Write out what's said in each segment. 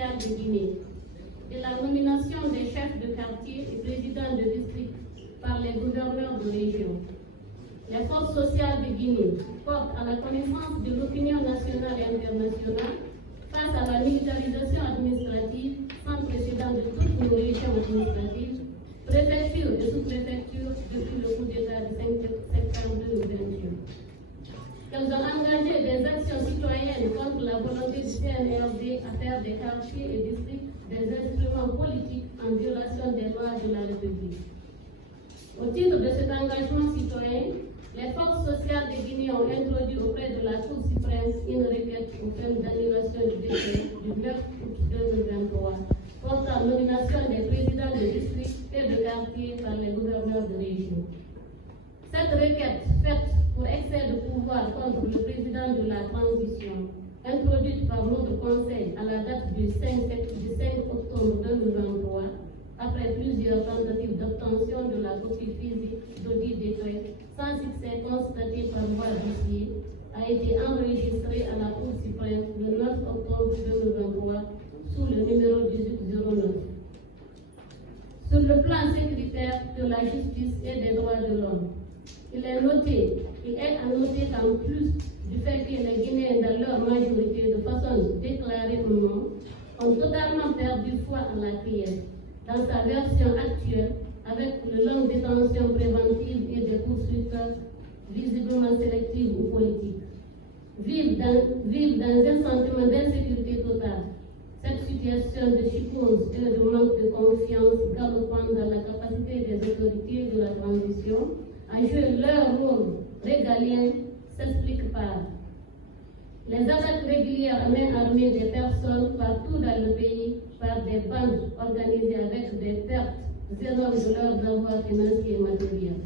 sociale de Guinée et la nomination des chefs de quartier et présidents de district par les gouverneurs de région. Les forces sociales de Guinée portent à la connaissance de l'opinion nationale et internationale face à la militarisation administrative sans précédent de toutes nos régions administratives, préfectures et sous-préfectures depuis le coup d'État du 5 septembre 2021. Qu'elles ont engagé des actions citoyennes contre la volonté du CNRD à faire des quartiers et districts des instruments politiques en violation des lois de la République. Au titre de cet engagement citoyen, les forces sociales de Guinée ont introduit auprès de la Cour suprême une requête aux fins d'annulation du décret du 9 août 2023 portant nomination des présidents de district et de quartier par les gouverneurs de région. Cette requête, faite pour excès de pouvoir contre le président de la transition, introduite par notre Conseil à la date du 5 octobre 2023, après plusieurs tentatives d'obtention de la copie physique d'audit décret sans succès constaté par voie d'huissier, a été enregistrée à la Cour suprême le 9 octobre 2023 sous le numéro 1809. Sur le plan sécuritaire de la justice et des droits de l'homme, il est à noter qu'en plus du fait que les Guinéens, dans leur majorité, de façon déclarée ou non, ont totalement perdu foi en la prière, dans sa version actuelle, avec de longues détentions préventives et des poursuites visiblement sélectives ou politiques, vivent dans un sentiment d'insécurité totale. Cette situation de psychose et de manque de confiance galopante dans la capacité des autorités de la transition à jouer leur rôle régalien s'explique par les attaques régulières à main armée des personnes partout dans le pays par des bandes organisées avec des pertes énormes de leurs avoirs financiers et matériels.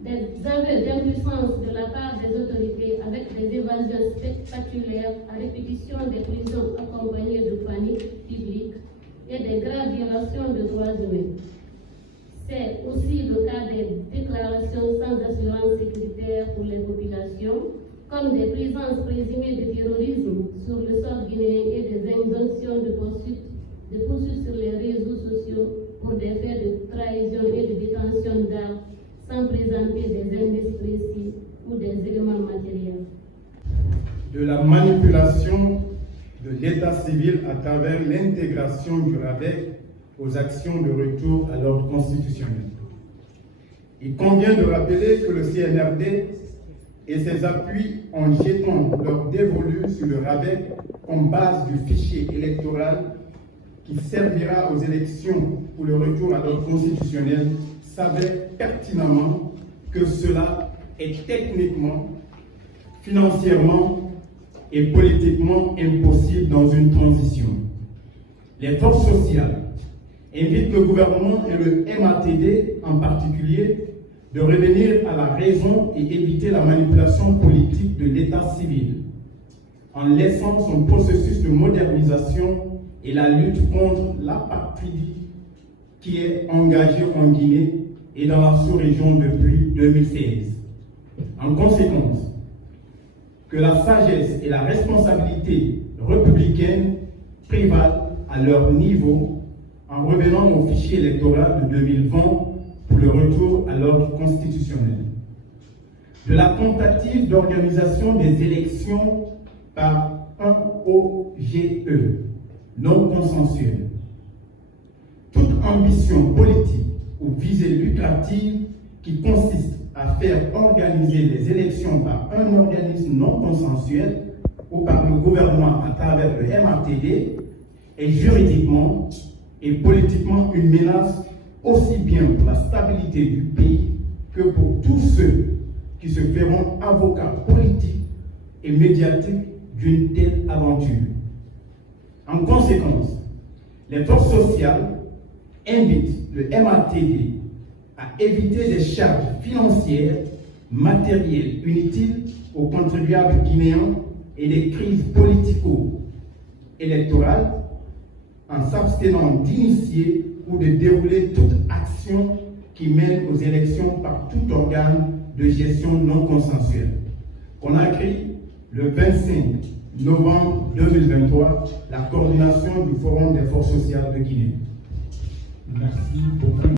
Des aveux d'impuissance de la part des autorités avec des évasions spectaculaires à répétition des prisons accompagnées de panique publique et des graves violations de droits humains. C'est aussi le cas des déclarations sans assurance sécuritaire pour les populations, comme des présences présumées de terrorisme sur le sol guinéen et des injonctions de poursuite sur les réseaux sociaux pour des faits de trahison et de détention d'armes sans présenter des indices précis ou des éléments matériels. De la manipulation de l'état civil à travers l'intégration du RAVEC aux actions de retour à l'ordre constitutionnel. Il convient de rappeler que le CNRD et ses appuis en jetant leur dévolu sur le RAVEC comme base du fichier électoral qui servira aux élections pour le retour à l'ordre constitutionnel savaient pertinemment que cela est techniquement, financièrement et politiquement impossible dans une transition. Les forces sociales invitent le gouvernement et le MATD en particulier de revenir à la raison et éviter la manipulation politique de l'état civil en laissant son processus de modernisation et la lutte contre l'apatridie qui est engagé en Guinée et dans la sous-région depuis 2016. En conséquence, que la sagesse et la responsabilité républicaine prévalent à leur niveau en revenant au fichier électoral de 2020 pour le retour à l'ordre constitutionnel. De la tentative d'organisation des élections par un OGE non consensuel. Toute ambition politique ou visée lucrative qui consiste à faire organiser les élections par un organisme non consensuel ou par le gouvernement à travers le MATD est juridiquement et politiquement une menace aussi bien pour la stabilité du pays que pour tous ceux qui se feront avocats politiques et médiatiques d'une telle aventure. En conséquence, les forces sociales invitent le MATD à éviter des charges financières, matérielles inutiles aux contribuables guinéens et des crises politico-électorales en s'abstenant d'initier ou de dérouler toute action qui mène aux élections par tout organe de gestion non consensuel. Conakry, le 25 novembre 2023, la coordination du Forum des forces sociales de Guinée. Merci beaucoup.